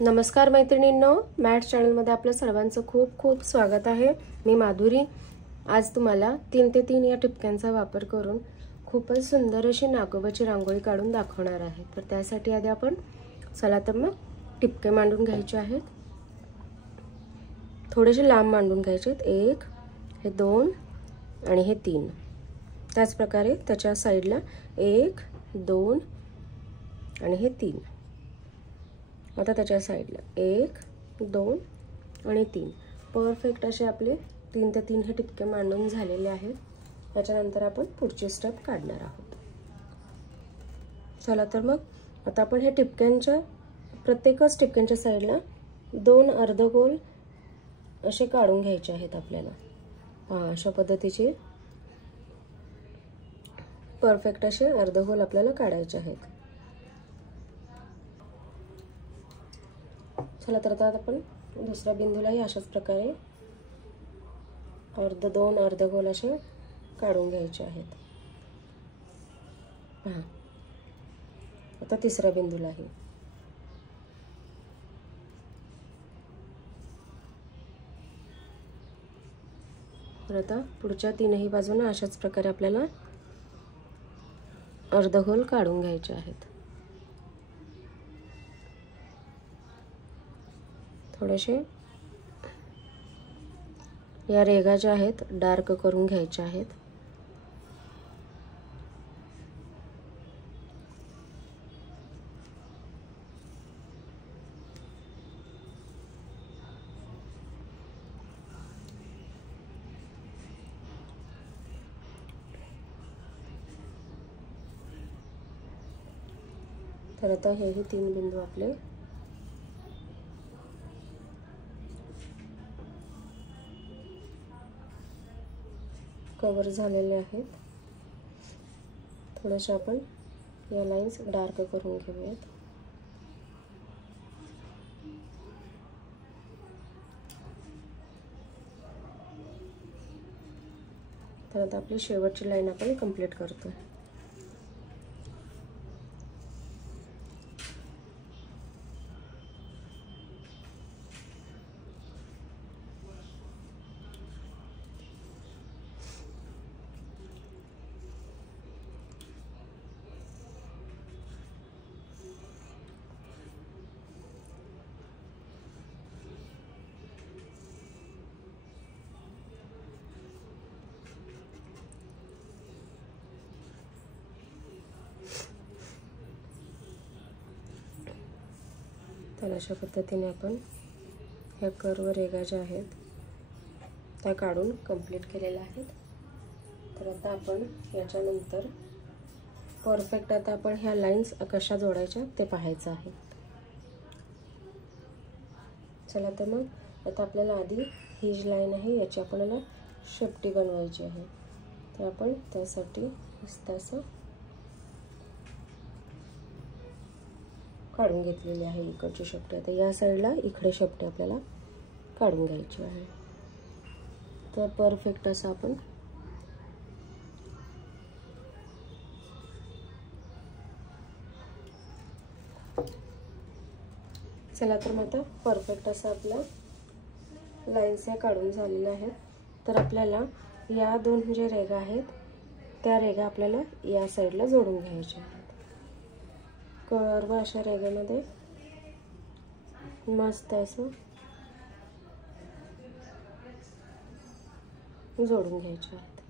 नमस्कार मैत्रिणींनो, मॅट चॅनलमध्ये आपलं सर्वांचं खूप खूप स्वागत आहे। मी माधुरी आज तुम्हाला 3 ते 3 या टिपक्यांचा वापर करून खूपच सुंदर अशी नागोबाची रांगोळी काढून दाखवणार आहे। तर त्यासाठी आधी आपण चला तर मग टिपके मांडून घ्यायचे आहेत। थोडेसे लांब मांडून घ्यायचे आहेत। 1 हे 2 आणि हे 3। त्याच प्रकारे त्याच्या साइडला 1 2 आणि हे 3। आता त्याच्या साइडला 1 2 आणि 3 परफेक्ट असे आपले 3 ते 3 हे टिपके मांडून झालेले आहेत। त्याच्यानंतर आपण पुढची स्टेप काढणार आहोत। चला तर मग आता आपण हे टिपक्यांच्या प्रत्येकच टिपक्यांच्या साइडला 2 अर्धगोल असे काढून घ्यायचे आहेत आपल्याला। अशा पद्धतीचे परफेक्ट असे अर्धगोल आपल्याला काढायचे आहेत। चला तर आता आपण दुसऱ्या बिंदूलाही अशाच प्रकारे 2 अर्धगोल असे काढून घ्यायचे आहेत। पहा आता तिसऱ्या बिंदूलाही तर आता पुढच्या तीनही बाजूंना अशाच प्रकारे आपल्याला अर्धगोल काढून घ्यायचे आहेत। थोडेसे या रेघा ज्या आहेत डार्क करून घ्यायच्या आहेत। तर आता हेही 3 बिंदू आपले कवर झालेले आहेत। थोडेसे आपण या लाइन्स डार्क करून घेऊयात। तर आता आपली शेवटची लाइन आपण कंप्लीट करतो। तर अशा पद्धतीने आपण ह्या कर्व रेघा ज्या आहेत त्या काढून कंप्लीट केलेल्या आहेत। तर आता आपण याच्यानंतर परफेक्ट आता आपण ह्या लाइन्स कशा जोडायच्या ते पाहायचं आहे। चला तर मग आता आपल्याला आधी ही जी लाइन आहे याची आपल्याला शेपटी बनवायची आहे। तर आपण त्यासाठी मस्त असं काढून घेतलेली आहे इकडची शेपटी। आता या साइडला इकडे शेपटी आपल्याला काढून घ्यायची आहे। तर परफेक्ट असं आपण चला तर मग आता परफेक्ट असं आपल्या लाइन्स या काढून झालेल्या आहेत। तर आपल्याला या 2 जे रेघा आहेत त्या रेघा आपल्याला या साइडला जोडून घ्यायच्या आहेत। कर्व अशा रेघेमध्ये मस्त असं जोडून घ्यायचे आहेत।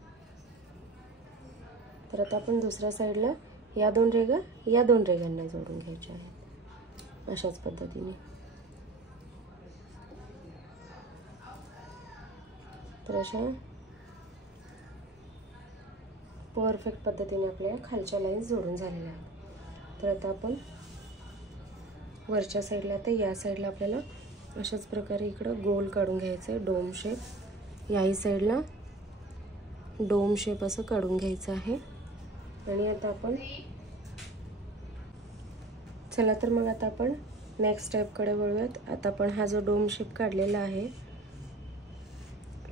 तर आता आपण दुसऱ्या साइडला या 2 रेघा या 2 रेघांना जोडून घ्यायच्या आहेत अशाच पद्धतीने। तर अशा परफेक्ट पद्धतीने आपल्या खालच्या लाइन्स जोडून झालेल्या आहेत। तर आता आपण वरच्या साइडला ते या साइडला आपल्याला अशाच प्रकारे इकडं गोल काढून घ्यायचं आहे, डोम शेप। याही साइडला डोम शेप असं काढून घ्यायचं आहे। आणि आता आपण चला तर मग आता आपण नेक्स्ट स्टेपकडे वळूयात। आता आपण हा जो डोम शेप काढलेला आहे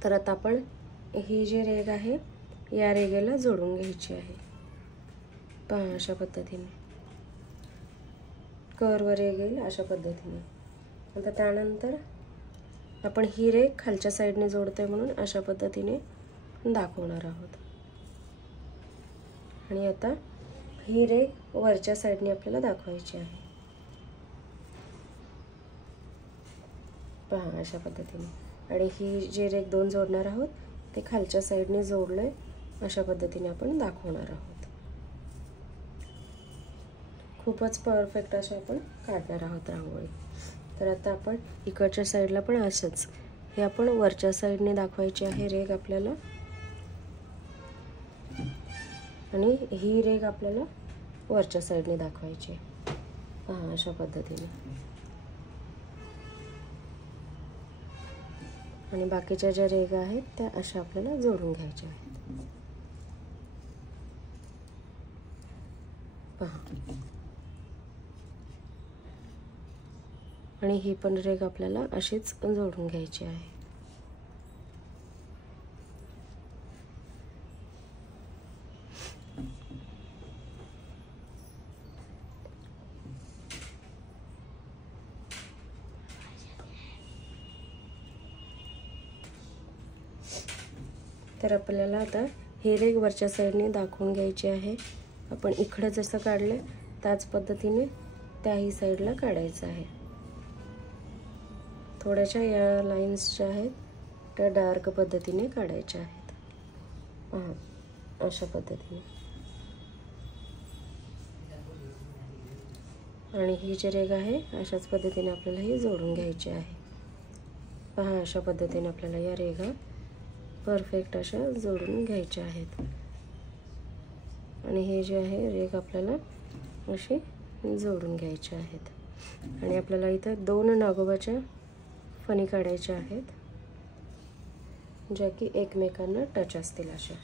तर आता आपण ही जी रेघ आहे या रेघेला जोडून घ्यायची आहे। पहा अशा पद्धतीने कर्व रेघ येईल अशा पद्धतीने। आता त्यानंतर आपण ही रेघ खालच्या साईडने जोडतोय म्हणून अशा पद्धतीने दाखवणार आहोत. आणि आता ही रेघ वरच्या साईडने आपल्याला दाखवायची आहे. पहा अशा पद्धतीने. आणि ही जी रेघ 2 जोडणार आहोत ते खालच्या साईडने जोडलंय अशा पद्धतीने आपण दाखवणार आहोत. खूपच परफेक्ट अशा आपण काढणार आहोत रांगोळी. तर आता आपण इकडच्या साईडला पण असंच हे आपण वरच्या साईडने दाखवायची आहे रेघ आपल्याला, आणि ही रेघ आपल्याला वरच्या साईडने दाखवायची आहे. पहा अशा पद्धतीने. आणि बाकीच्या ज्या रेघा आहेत त्या अशा आपल्याला जोडून घ्यायच्या आहेत. पहा. आणि ही पण रेघ आपल्याला अशीच जोडून घ्यायची आहे. तर आपल्याला आता हे रेघ वरच्या साईडने दाखवून घ्यायची आहे. आपण इकडं जसं काढलं त्याच पद्धतीने त्याही साईडला काढायचं आहे. थोड्याशा या लाईन्स ज्या आहेत त्या डार्क पद्धतीने काढायच्या आहेत. अशा पद्धतीने. आणि ही जी रेघ आहे अशाच पद्धतीने आपल्याला ही जोडून घ्यायची आहे. पहा अशा पद्धतीने आपल्याला या रेघा परफेक्ट अशा जोडून घ्यायच्या आहेत. आणि हे जे आहे रेघ आपल्याला अशी जोडून घ्यायचे आहेत. आणि आपल्याला इथं 2 नागोबाच्या फणी काढायच्या आहेत ज्या की एकमेकांना टच असतील अशा.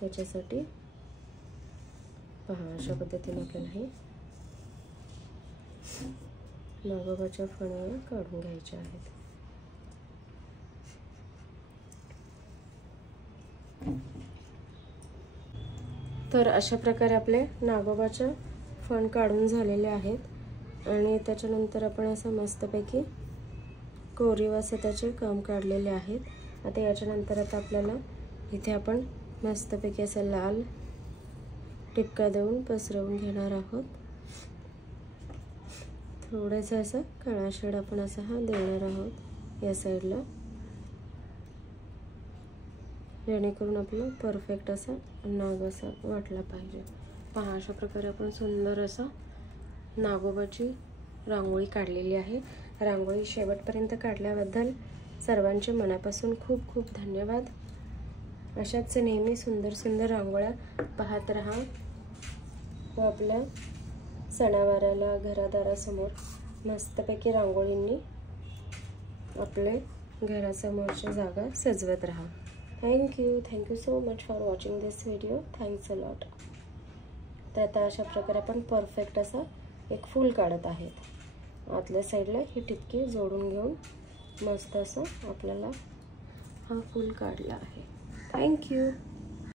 त्याच्यासाठी पहा अशा पद्धतीने आपल्याला हे नागोबाच्या फण्या काढून घ्यायच्या आहेत. तर अशा प्रकारे आपले नागोबाच्या फण काढून झालेले आहेत. आणि त्याच्यानंतर आपण असं मस्तपैकी कोरीव असं त्याचे काम काढलेले आहेत. आता याच्यानंतर आता आपल्याला इथे आपण मस्तपैकी असं लाल टिपका देऊन पसरवून घेणार आहोत. थोडंसं असं काळा शेड आपण असा हा देणार आहोत या साईडला, जेणेकरून आपलं परफेक्ट असा नाग असा वाटला पाहिजे. पहा अशा प्रकारे आपण सुंदर असा नागोबाची रांगोळी काढलेली आहे. रांगोळी शेवटपर्यंत काढल्याबद्दल सर्वांचे मनापासून खूप खूप धन्यवाद. अशाच नेहमी सुंदर सुंदर रांगोळ्या पाहत राहा व आपल्या सणावाराला घरादारासमोर मस्तपैकी रांगोळींनी आपले घरासमोरची जागा सजवत राहा. Thank you so much for watching this video. Thanks a lot. तर आता अशा प्रकारे आपण परफेक्ट असा एक फूल काढत आहेत. आतल्या साईडला ही टिपकी जोडून घेऊन मस्त असं आपल्याला हा फूल काढला आहे. Thank you.